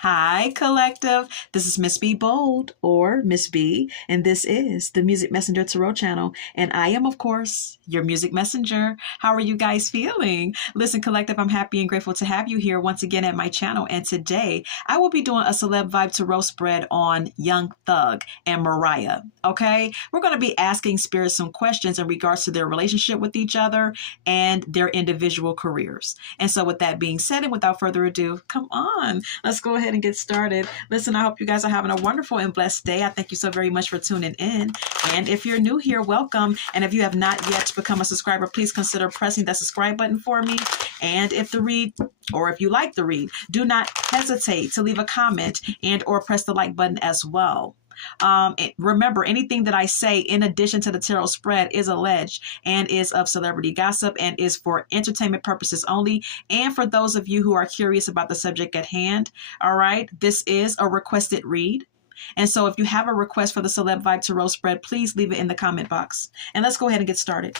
Hi, collective. This is Miss B Bold or Miss B, and this is the Music Messenger Tarot channel. And I am, of course, your music messenger. How are you guys feeling? Listen, collective, I'm happy and grateful to have you here once again at my channel. And today I will be doing a Celeb Vibe Tarot spread on Young Thug and Mariah. Okay, we're going to be asking spirits some questions in regards to their relationship with each other and their individual careers. And so, with that being said, and without further ado, come on, let's go ahead and get started. Listen, I hope you guys are having a wonderful and blessed day. I thank you so very much for tuning in. And if you're new here, welcome. And if you have not yet become a subscriber, please consider pressing that subscribe button for me. And if you like the read, do not hesitate to leave a comment and or press the like button as well. Remember, anything that I say in addition to the tarot spread is alleged and is of celebrity gossip and is for entertainment purposes only. And for those of you who are curious about the subject at hand, all right, this is a requested read. And so if you have a request for the Celeb Vibe Tarot spread, please leave it in the comment box. And let's go ahead and get started.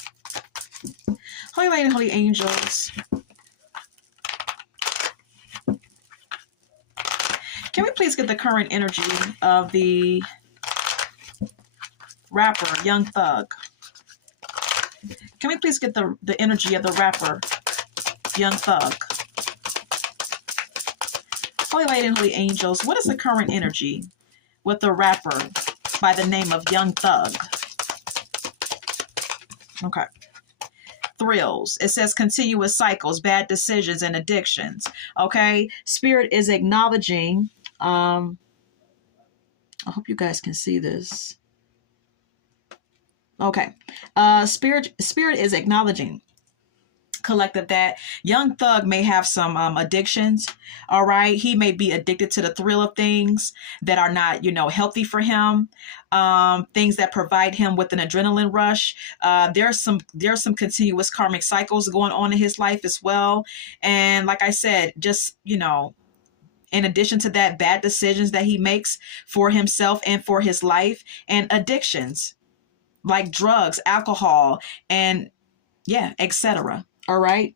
Holy Light and Holy Angels, can we please get the current energy of the rapper, Young Thug? Can we please get the energy of the rapper, Young Thug? Holy Light and Holy Angels, what is the current energy with the rapper by the name of Young Thug? Okay. Thrills. It says continuous cycles, bad decisions, and addictions. Okay. Spirit is acknowledging. I hope you guys can see this. Okay. Spirit is acknowledging, collective, that Young Thug may have some addictions. All right. He may be addicted to the thrill of things that are not, healthy for him. Things that provide him with an adrenaline rush. There's some continuous karmic cycles going on in his life as well. And like I said, just, in addition to that, bad decisions that he makes for himself and for his life, and addictions like drugs, alcohol, and etc. All right.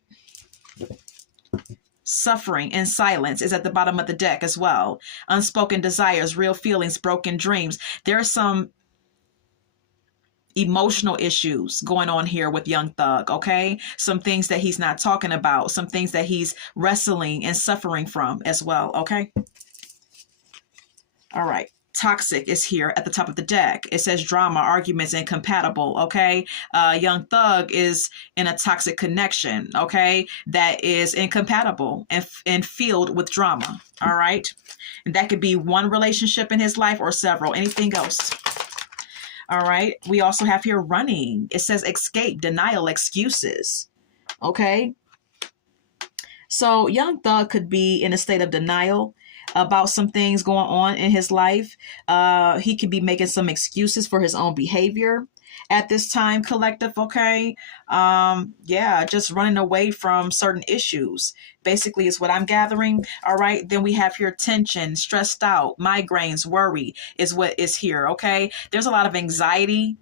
Suffering and silence is at the bottom of the deck as well. Unspoken desires, real feelings, broken dreams. There are some emotional issues going on here with Young Thug. Okay. Some things that he's not talking about, some things that he's wrestling and suffering from as well. Okay. All right. Toxic is here at the top of the deck. It says drama, arguments, incompatible. Okay. Young Thug is in a toxic connection. Okay. That is incompatible and filled with drama. All right. And that could be one relationship in his life or several. Anything else? All right. We also have here running. It says escape, denial, excuses. Okay. So Young Thug could be in a state of denial about some things going on in his life. He could be making some excuses for his own behavior at this time, collective. Okay. Just running away from certain issues basically is what I'm gathering. All right. Then we have here tension, stressed out, migraines, worry is what is here. Okay. There's a lot of anxiety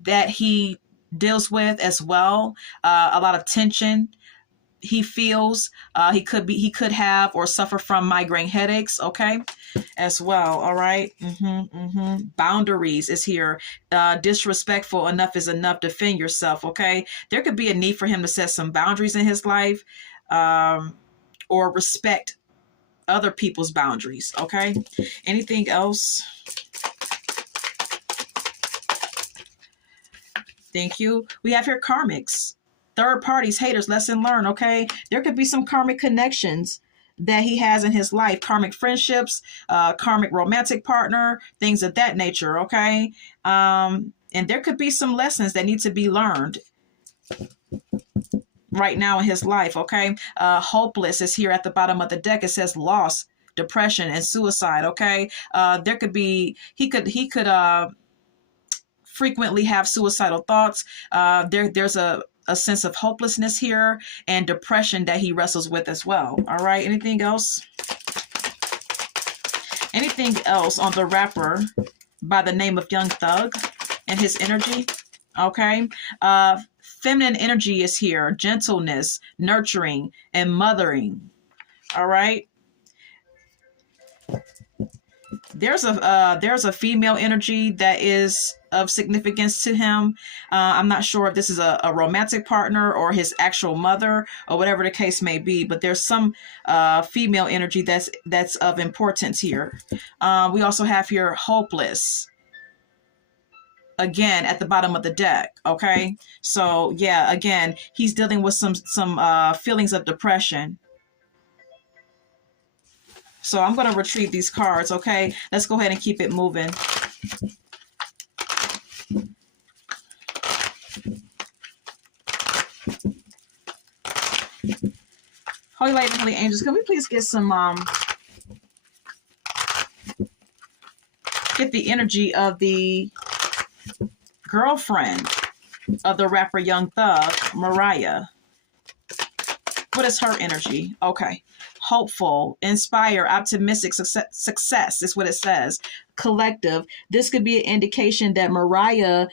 that he deals with as well. A lot of tension he feels. He could have or suffer from migraine headaches. Okay. As well. All right. Boundaries is here. Disrespectful, enough is enough. Defend yourself. Okay. There could be a need for him to set some boundaries in his life, or respect other people's boundaries. Okay. Anything else? Thank you. We have here karmics. Third parties, haters, lesson learned. Okay. There could be some karmic connections that he has in his life, karmic friendships, karmic romantic partner, things of that nature. Okay. And there could be some lessons that need to be learned right now in his life. Okay. Hopeless is here at the bottom of the deck. It says loss, depression, and suicide. Okay. There could be, he could frequently have suicidal thoughts. There's a sense of hopelessness here and depression that he wrestles with as well. All right. Anything else? Anything else on the rapper by the name of Young Thug and his energy? Okay. Feminine energy is here. Gentleness, nurturing, and mothering. All right. There's a female energy that is of significance to him. I'm not sure if this is a romantic partner or his actual mother or whatever the case may be, but there's some female energy that's of importance here. We also have here hopeless, again at the bottom of the deck. Okay, so yeah, again, he's dealing with some feelings of depression. So I'm going to retrieve these cards. Okay, let's go ahead and keep it moving. Holy Light and Holy Angels, can we please get some get the energy of the girlfriend of the rapper Young Thug, Mariah? What is her energy? Okay. Hopeful, inspire, optimistic, success is what it says. Collective. This could be an indication that Mariah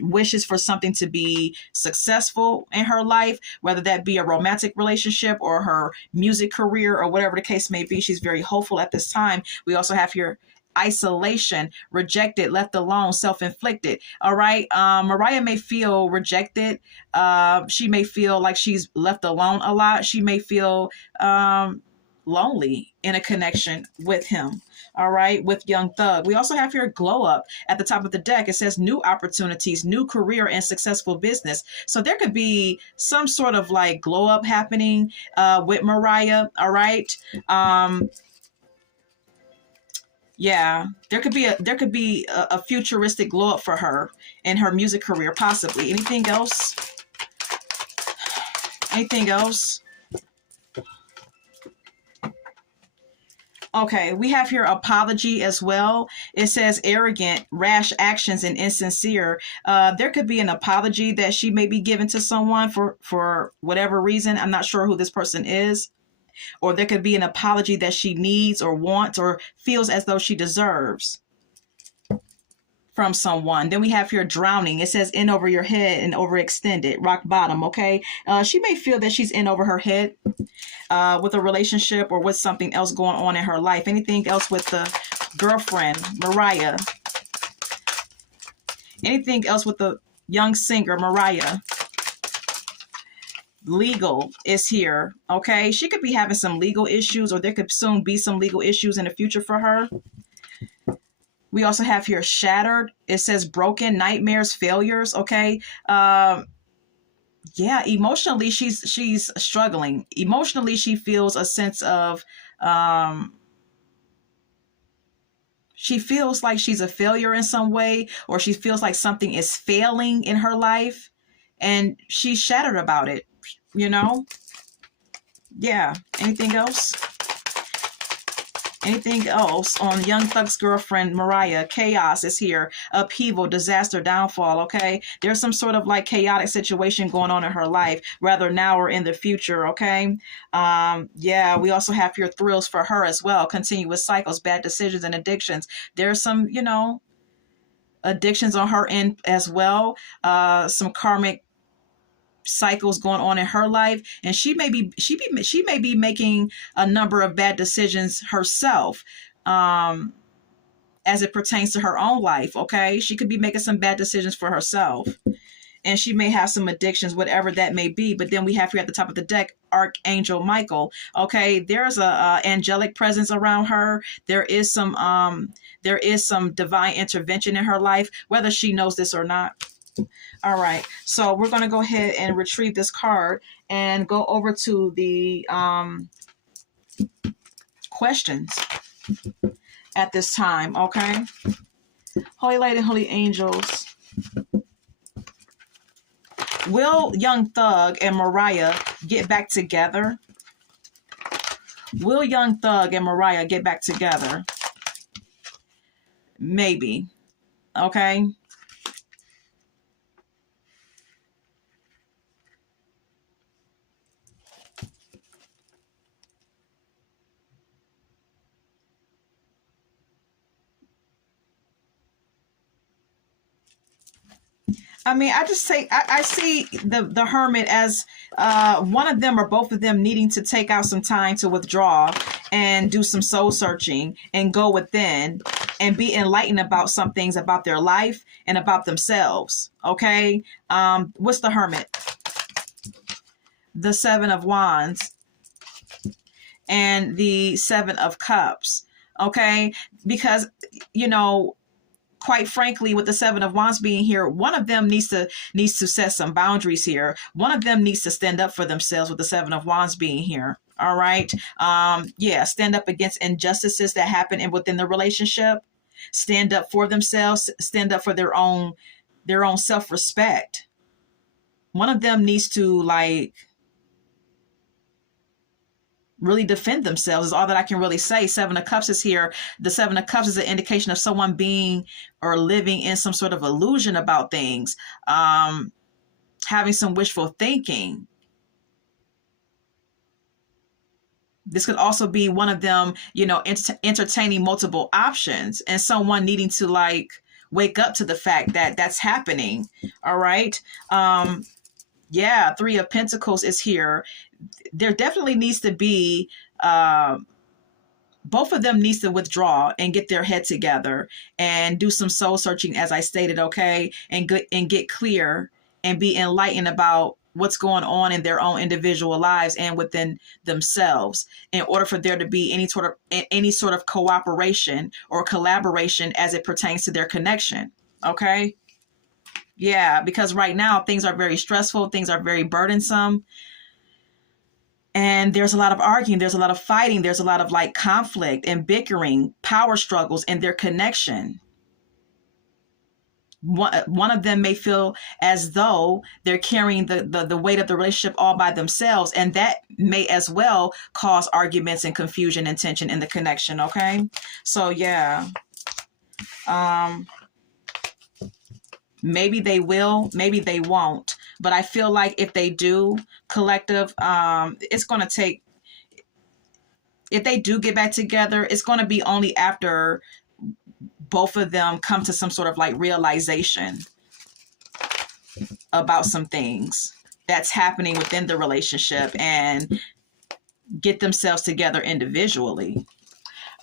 wishes for something to be successful in her life, whether that be a romantic relationship or her music career or whatever the case may be. She's very hopeful at this time. We also have here isolation, rejected, left alone, self-inflicted. All right. Mariah may feel rejected. She may feel like she's left alone a lot. She may feel lonely in a connection with him. All right, with Young Thug. We also have here glow up at the top of the deck. It says new opportunities, new career, and successful business. So there could be some sort of like glow up happening with Mariah. All right. Yeah, there could be a futuristic glow up for her in her music career, possibly. Anything else? Anything else? Okay, we have here apology as well. It says arrogant, rash actions, and insincere. There could be an apology that she may be given to someone for whatever reason. I'm not sure who this person is. Or there could be an apology that she needs or wants or feels as though she deserves from someone. Then we have here drowning. It says in over your head and overextended, rock bottom. Okay. She may feel that she's in over her head with a relationship or with something else going on in her life. Anything else with the girlfriend, Mariah? Anything else with the young singer, Mariah? Legal is here. Okay, she could be having some legal issues, or there could soon be some legal issues in the future for her. We also have here shattered. It says broken, nightmares, failures. Okay. Yeah, emotionally she's struggling. Emotionally she feels a sense of she feels like she's a failure in some way, or she feels like something is failing in her life and she's shattered about it. You know? Yeah. Anything else? Anything else on Young Thug's girlfriend, Mariah? Chaos is here. Upheaval, disaster, downfall, okay? There's some sort of like chaotic situation going on in her life, rather now or in the future, okay? Yeah, we also have here thrills for her as well. Continuous cycles, bad decisions, and addictions. There's some, you know, addictions on her end as well. Some karmic cycles going on in her life, and she may be making a number of bad decisions herself as it pertains to her own life. Okay, she could be making some bad decisions for herself, and she may have some addictions, whatever that may be. But then we have here at the top of the deck Archangel Michael. Okay, there's a angelic presence around her. There is some divine intervention in her life, whether she knows this or not. All right, so we're going to go ahead and retrieve this card and go over to the questions at this time, okay? Holy Light and Holy Angels, will Young Thug and Mariah get back together? Will Young Thug and Mariah get back together? Maybe, okay? I mean, I just say I see the Hermit as one of them or both of them needing to take out some time to withdraw and do some soul searching and go within and be enlightened about some things about their life and about themselves. Okay. What's the Hermit? The Seven of Wands and the Seven of Cups. Okay. Because, you know, quite frankly, with the Seven of Wands being here, one of them needs to set some boundaries here. One of them needs to stand up for themselves with the Seven of Wands being here. All right. Yeah. Stand up against injustices that happen within the relationship. Stand up for themselves. Stand up for their own self-respect. One of them needs to really defend themselves is all that I can really say. Seven of Cups is here. The Seven of Cups is an indication of someone being or living in some sort of illusion about things, having some wishful thinking. This could also be one of them, you know, entertaining multiple options and someone needing to wake up to the fact that that's happening. All right. Yeah. Three of Pentacles is here. There definitely needs to be, both of them needs to withdraw and get their head together and do some soul searching, as I stated. Okay. And get clear and be enlightened about what's going on in their own individual lives and within themselves in order for there to be any sort of cooperation or collaboration as it pertains to their connection. Okay. Yeah. Because right now things are very stressful. Things are very burdensome. And there's a lot of arguing. There's a lot of fighting. There's a lot of conflict and bickering, power struggles in their connection. One of them may feel as though they're carrying the weight of the relationship all by themselves. And that may as well cause arguments and confusion and tension in the connection. Okay. So yeah. Maybe they will, maybe they won't. But I feel like if they do, collective, it's going to take, if they do get back together, it's going to be only after both of them come to some sort of realization about some things that's happening within the relationship and get themselves together individually.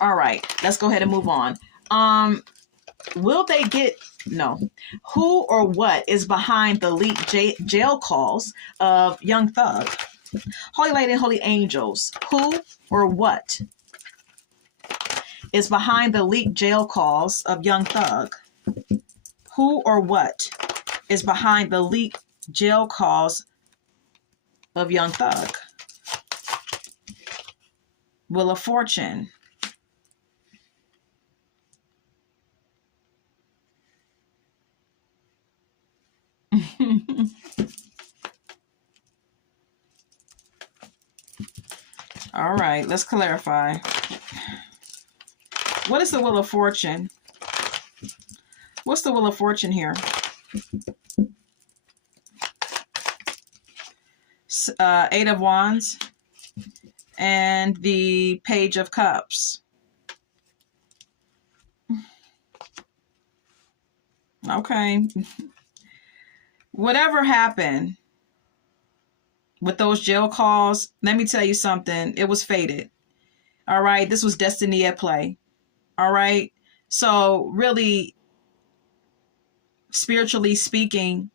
All right, let's go ahead and move on. Will they get, no, who or what is behind the leaked jail calls of Young Thug? Holy Lady and Holy Angels, who or what is behind the leaked jail calls of Young Thug? Who or what is behind the leaked jail calls of Young Thug? Wheel of Fortune. All right, let's clarify. What is the Wheel of Fortune? What's the Wheel of Fortune here? Eight of Wands and the Page of Cups. Okay. Whatever happened with those jail calls, let me tell you something. It was fated. All right. This was destiny at play. All right. So really, spiritually speaking,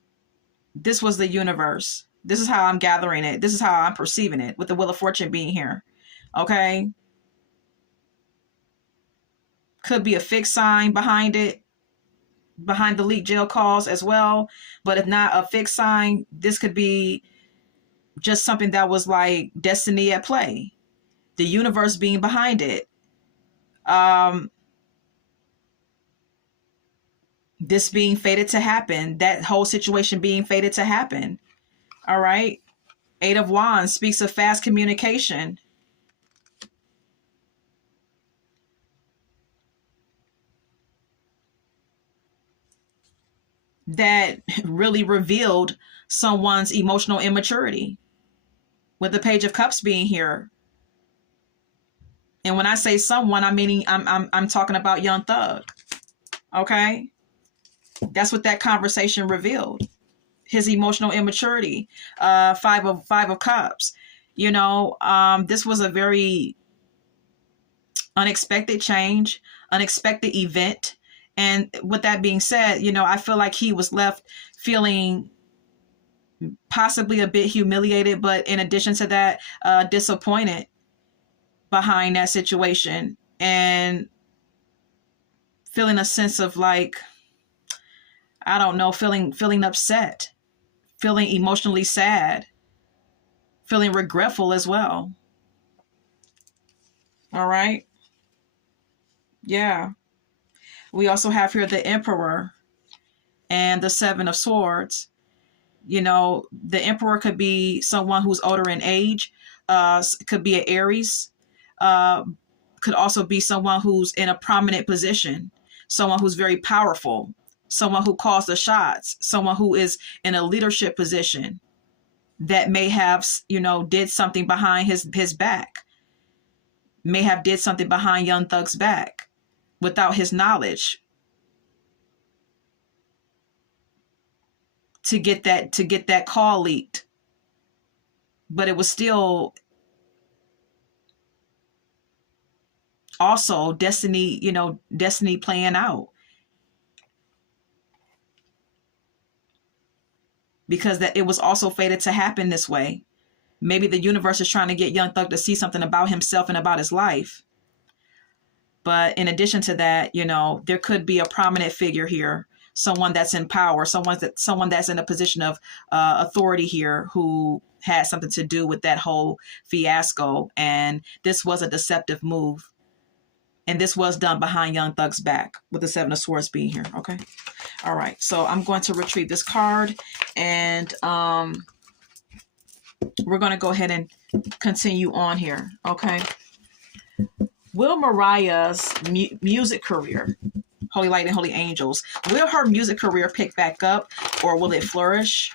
this was the universe. This is how I'm gathering it. This is how I'm perceiving it with the Wheel of Fortune being here. Okay. Could be a fixed sign behind it, behind the leaked jail calls as well. But if not a fixed sign, this could be just something that was destiny at play. The universe being behind it. This being fated to happen, that whole situation being fated to happen. All right. Eight of Wands speaks of fast communication. That really revealed someone's emotional immaturity with the Page of Cups being here. And when I say someone, I'm talking about Young Thug. Okay. That's what that conversation revealed. His emotional immaturity. Five of Cups. You know, this was a very unexpected change, unexpected event. And with that being said, I feel like he was left feeling possibly a bit humiliated, but in addition to that, disappointed behind that situation, and feeling a sense of like, I don't know, feeling upset, feeling emotionally sad, feeling regretful as well. All right. Yeah. We also have here the Emperor and the Seven of Swords. The Emperor could be someone who's older in age, could be an Aries, uh, could also be someone who's in a prominent position, someone who's very powerful, someone who calls the shots, someone who is in a leadership position that may have, did something behind his back, may have did something behind Young Thug's back without his knowledge, to get that call leaked. But it was still also destiny, destiny playing out, because that it was also fated to happen this way. Maybe the universe is trying to get Young Thug to see something about himself and about his life. But in addition to that, there could be a prominent figure here, someone that's in power, someone that's in a position of authority here, who had something to do with that whole fiasco. And this was a deceptive move. And this was done behind Young Thug's back, with the Seven of Swords being here. Okay. All right. So I'm going to retrieve this card, and we're going to go ahead and continue on here. Okay. Will Mariah's music career, Holy Light and Holy Angels, will her music career pick back up, or will it flourish?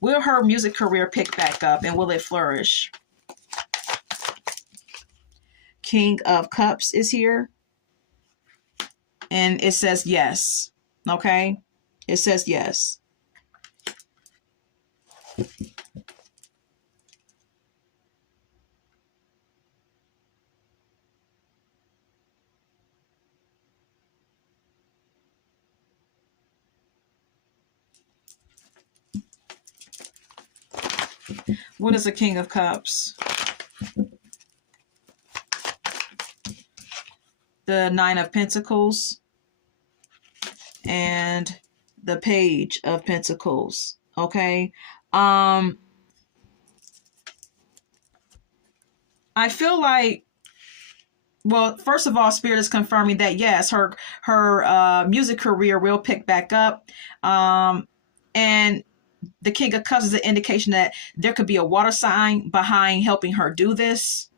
Will her music career pick back up, and will it flourish? King of Cups is here, and it says yes. Okay. It says yes. What is the King of Cups? The Nine of Pentacles and the Page of Pentacles. Okay. I feel like, well, first of all, Spirit is confirming that yes, her music career will pick back up. And the King of Cups is an indication that there could be a water sign behind helping her do this,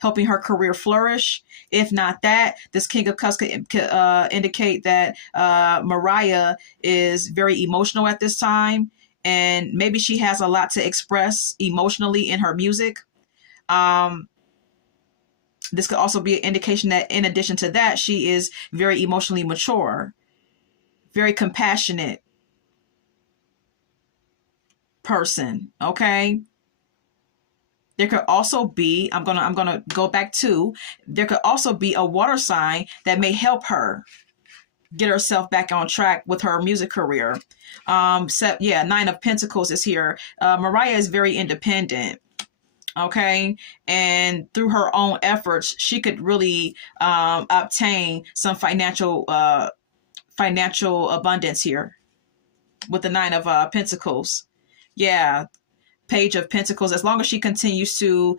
helping her career flourish. If not that, this King of Cups could indicate that Mariah is very emotional at this time, and maybe she has a lot to express emotionally in her music. This could also be an indication that in addition to that, she is very emotionally mature, very compassionate person. Okay. There could also be, I'm gonna go back to, there could also be a water sign that may help her get herself back on track with her music career. Nine of Pentacles is here. Mariah is very independent. Okay. And through her own efforts, she could really obtain some financial abundance here with the Nine of Pentacles. Yeah. Page of Pentacles. As long as she continues to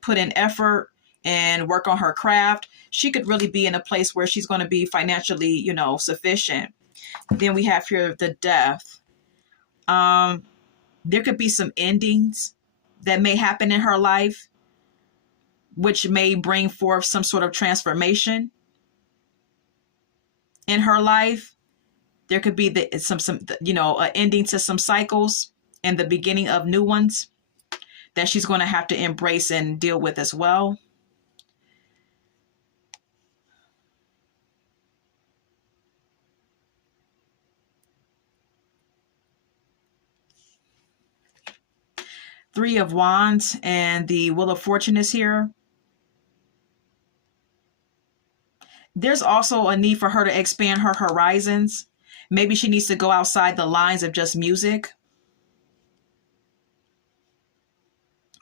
put in effort and work on her craft, she could really be in a place where she's going to be financially, sufficient. Then we have here the Death. There could be some endings that may happen in her life, which may bring forth some sort of transformation in her life. There could be an ending to some cycles and the beginning of new ones that she's going to have to embrace and deal with as well. Three of Wands and the Wheel of Fortune is here. There's also a need for her to expand her horizons. Maybe she needs to go outside the lines of just music,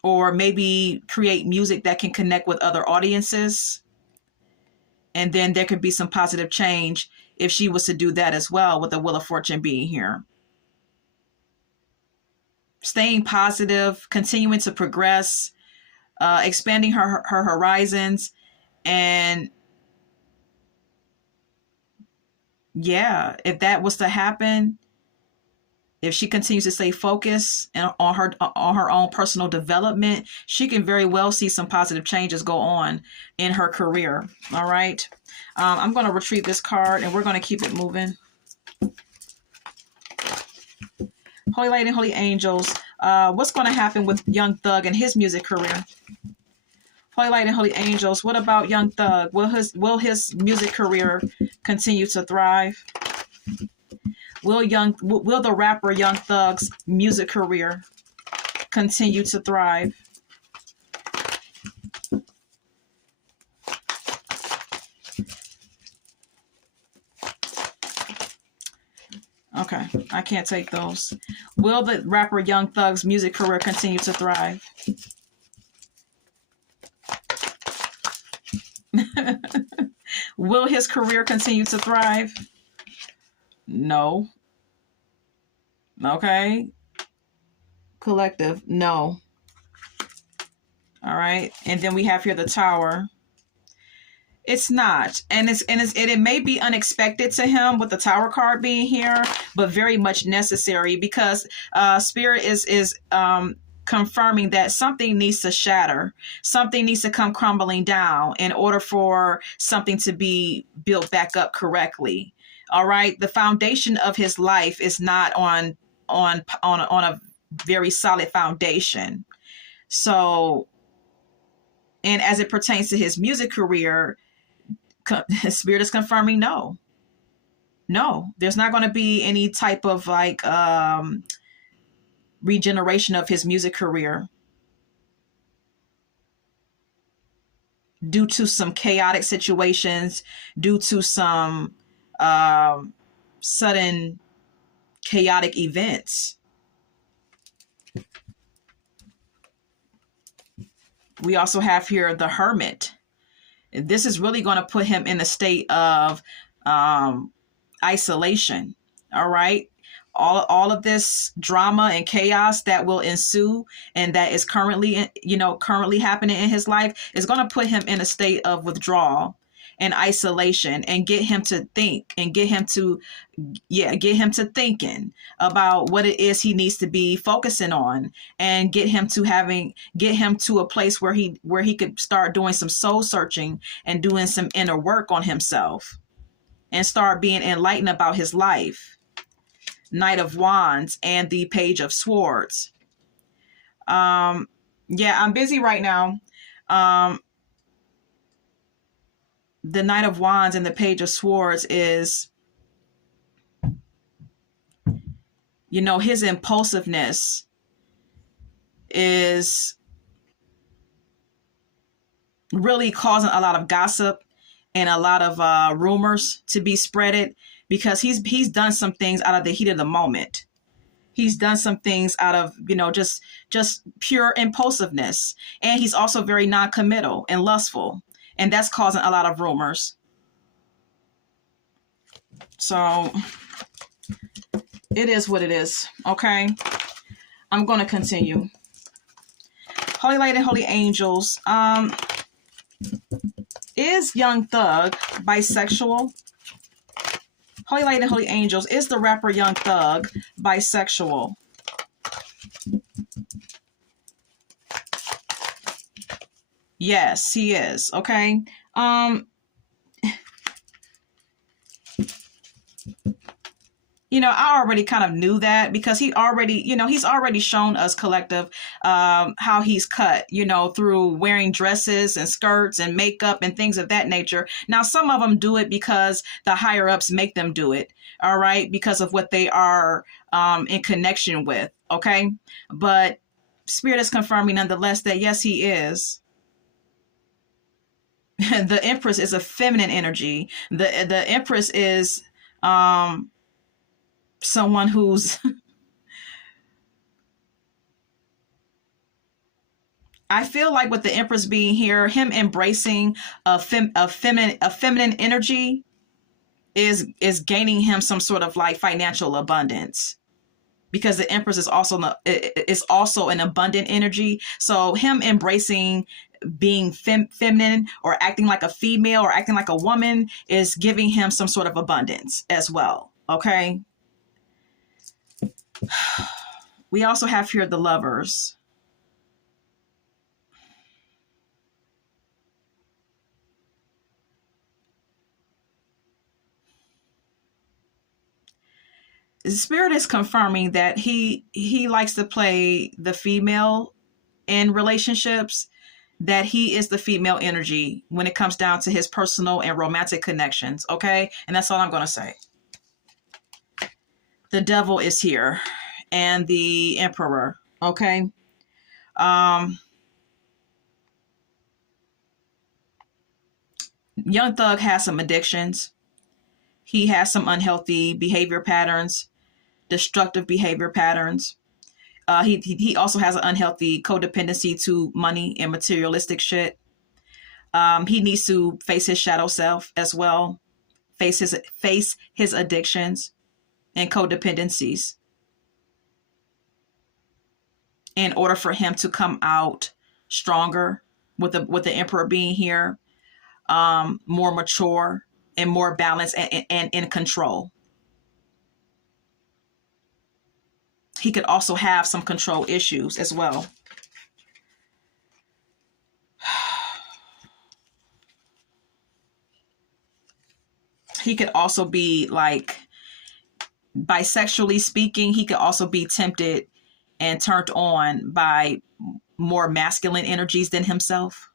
or maybe create music that can connect with other audiences. And then there could be some positive change if she was to do that as well, with the Wheel of Fortune being here. Staying positive, continuing to progress, expanding her horizons. And yeah, if that was to happen, if she continues to stay focused on her own personal development, she can very well see some positive changes go on in her career. All right. I'm going to retrieve this card and we're going to keep it moving. Holy Lady, Holy Angels, what's going to happen with Young Thug and his music career? Holy Light and Holy Angels, what about Young Thug? Will his music career continue to thrive? Will the rapper Young Thug's music career continue to thrive? Okay, I can't take those. Will the rapper Young Thug's music career continue to thrive? Will his career continue to thrive? No. Okay. Collective, no. All right. And then we have here the Tower. It's not. And it may be unexpected to him with the Tower card being here, but very much necessary, because Spirit is confirming that something needs to shatter. Something needs to come crumbling down in order for something to be built back up correctly. All right. The foundation of his life is not on a very solid foundation. So, and as it pertains to his music career, Spirit is confirming no, there's not going to be any type of regeneration of his music career due to some chaotic situations, due to some sudden chaotic events. We also have here the Hermit. This is really going to put him in a state of isolation. All right. All of this drama and chaos that will ensue and that is currently happening in his life is going to put him in a state of withdrawal and isolation, and get him to think and get him to thinking about what it is he needs to be focusing on, and get him to a place where he could start doing some soul searching and doing some inner work on himself and start being enlightened about his life. Knight of Wands and the Page of Swords. I'm busy right now. The Knight of Wands and the Page of Swords is, his impulsiveness is really causing a lot of gossip and a lot of rumors to be spreaded, because he's done some things out of the heat of the moment. He's done some things out of, just pure impulsiveness. And he's also very non-committal and lustful. And that's causing a lot of rumors. So it is what it is. Okay. I'm going to continue. Holy Light and Holy Angels. Is Young Thug bisexual? Holy Light and Holy Angels. Is the rapper Young Thug bisexual? Yes, he is. Okay. I already kind of knew that, because he's already shown us, collective, how he's cut, through wearing dresses and skirts and makeup and things of that nature. Now, some of them do it because the higher ups make them do it. All right. Because of what they are in connection with. Okay. But Spirit is confirming nonetheless that yes, he is. The Empress is a feminine energy. The Empress is um someone who's I feel like with the Empress being here, him embracing a feminine energy is gaining him some sort of like financial abundance, because the Empress is also an abundant energy. So him embracing being feminine, or acting like a female, or acting like a woman, is giving him some sort of abundance as well. Okay. We also have here the Lovers. The Spirit is confirming that he likes to play the female in relationships, that he is the female energy when it comes down to his personal and romantic connections. Okay. And that's all I'm going to say. The Devil is here, and the Emperor. Okay. Young Thug has some addictions. He has some unhealthy behavior patterns, destructive behavior patterns. He also has an unhealthy codependency to money and materialistic shit. He needs to face his shadow self as well, face his addictions and codependencies, in order for him to come out stronger, with the Emperor being here, more mature and more balanced and in control. He could also have some control issues as well. He could also be like, bisexually speaking, he could also be tempted and turned on by more masculine energies than himself.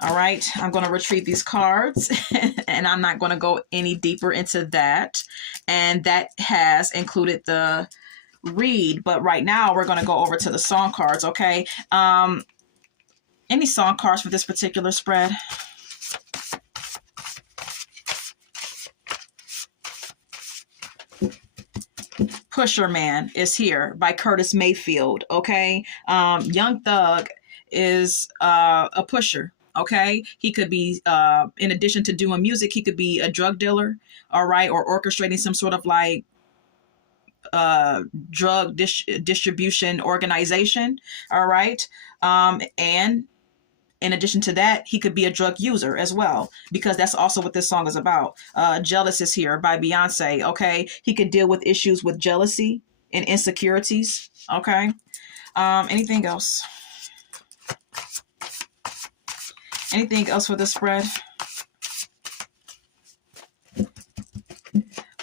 All right, I'm going to retrieve these cards and I'm not going to go any deeper into that. And that has included the read, but right now we're going to go over to the song cards. Okay. Any song cards for this particular spread? Pusher Man is here by Curtis Mayfield. Okay. Young Thug is a pusher. Okay. He could be, in addition to doing music, he could be a drug dealer. All right. Or orchestrating some sort of like drug distribution organization. All right. And in addition to that, he could be a drug user as well, because that's also what this song is about. Jealous is here by Beyonce. Okay. He could deal with issues with jealousy and insecurities. Okay. Anything else? Anything else for this spread?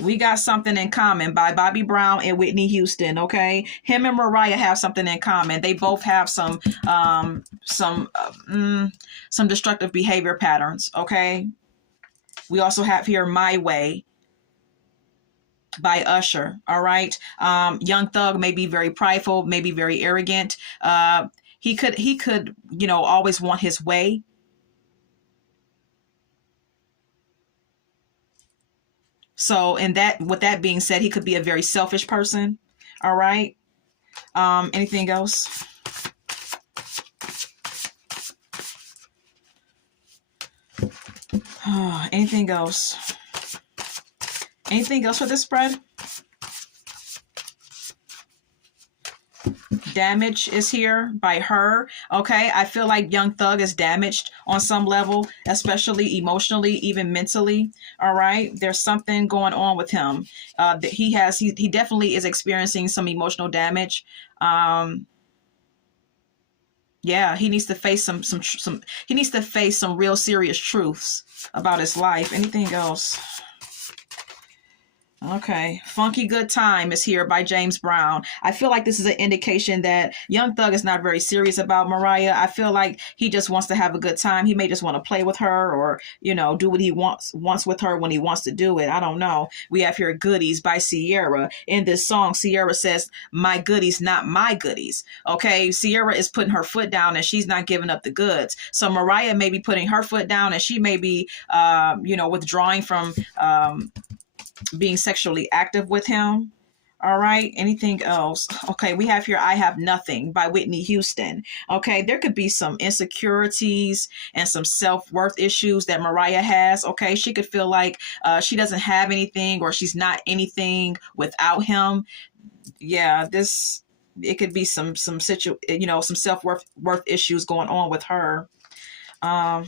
We Got Something in Common by Bobby Brown and Whitney Houston. Okay. Him and Mariah have something in common. They both have some destructive behavior patterns. Okay. We also have here My Way by Usher. All right. Young Thug may be very prideful, maybe very arrogant. He could, always want his way. So, with that being said, he could be a very selfish person. All right. Anything else? Anything else? Anything else for this spread? Damage is here by Her. Okay. I feel like Young Thug is damaged on some level, especially emotionally, even mentally. All right. There's something going on with him. He definitely is experiencing some emotional damage. Yeah, he needs to face he needs to face some real serious truths about his life. Anything else? Okay. Funky Good Time is here by James Brown. I feel like this is an indication that Young Thug is not very serious about Mariah. I feel like he just wants to have a good time. He may just want to play with her or, do what he wants with her when he wants to do it. I don't know. We have here Goodies by Sierra. In this song, Sierra says, "My goodies, not my goodies." Okay. Sierra is putting her foot down and she's not giving up the goods. So Mariah may be putting her foot down and she may be, withdrawing from, being sexually active with him. All right. Anything else? Okay. We have here I Have Nothing by Whitney Houston. Okay. There could be some insecurities and some self-worth issues that Mariah has. Okay. She could feel like she doesn't have anything or she's not anything without him. Yeah. It could be some some self-worth issues going on with her. Um,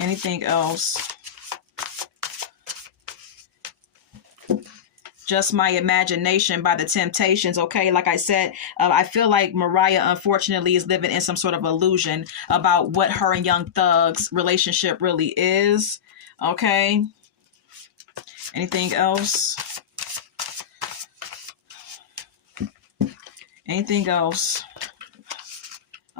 Anything else? Just My Imagination by The Temptations. Okay, like I said, I feel like Mariah unfortunately is living in some sort of illusion about what her and Young Thug's relationship really is. Okay. Anything else? Anything else?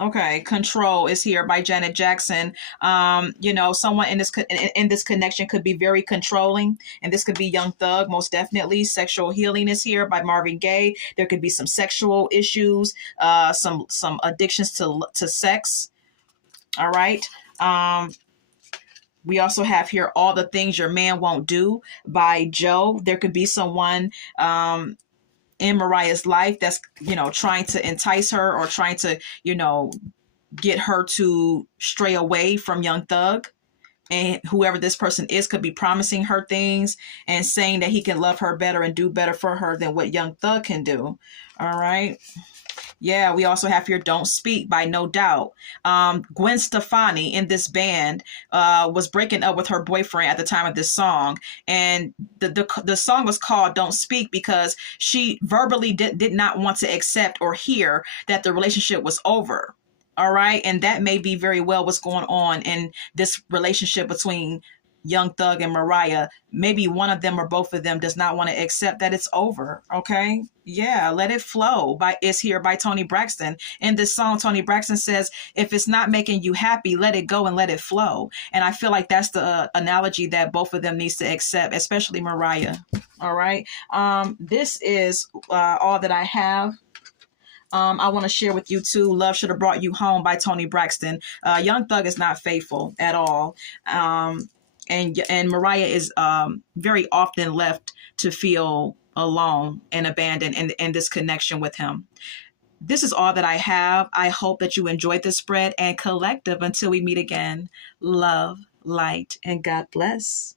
Okay, Control is here by Janet Jackson. Someone in this connection could be very controlling, and this could be Young Thug, most definitely. Sexual Healing is here by Marvin Gaye. There could be some sexual issues, some addictions to sex. All right. We also have here All the Things Your Man Won't Do by Joe. There could be someone in Mariah's life that's, trying to entice her or trying to, get her to stray away from Young Thug. And whoever this person is could be promising her things and saying that he can love her better and do better for her than what Young Thug can do. All right. Yeah, we also have here Don't Speak by No Doubt. Gwen Stefani in this band was breaking up with her boyfriend at the time of this song. And the song was called Don't Speak because she verbally did not want to accept or hear that the relationship was over. All right. And that may be very well what's going on in this relationship between Young Thug and Mariah. Maybe one of them or both of them does not want to accept that it's over. Okay. Yeah. Let It Flow is here by Toni Braxton. In this song, Toni Braxton says, if it's not making you happy, let it go and let it flow. And I feel like that's the analogy that both of them needs to accept, especially Mariah. All right. This is all that I have. I want to share with you too, Love Should Have Brought You Home by Toni Braxton. Young Thug is not faithful at all. And Mariah is very often left to feel alone and abandoned in this connection with him. This is all that I have. I hope that you enjoyed this spread, and collective until we meet again. Love, light, and God bless.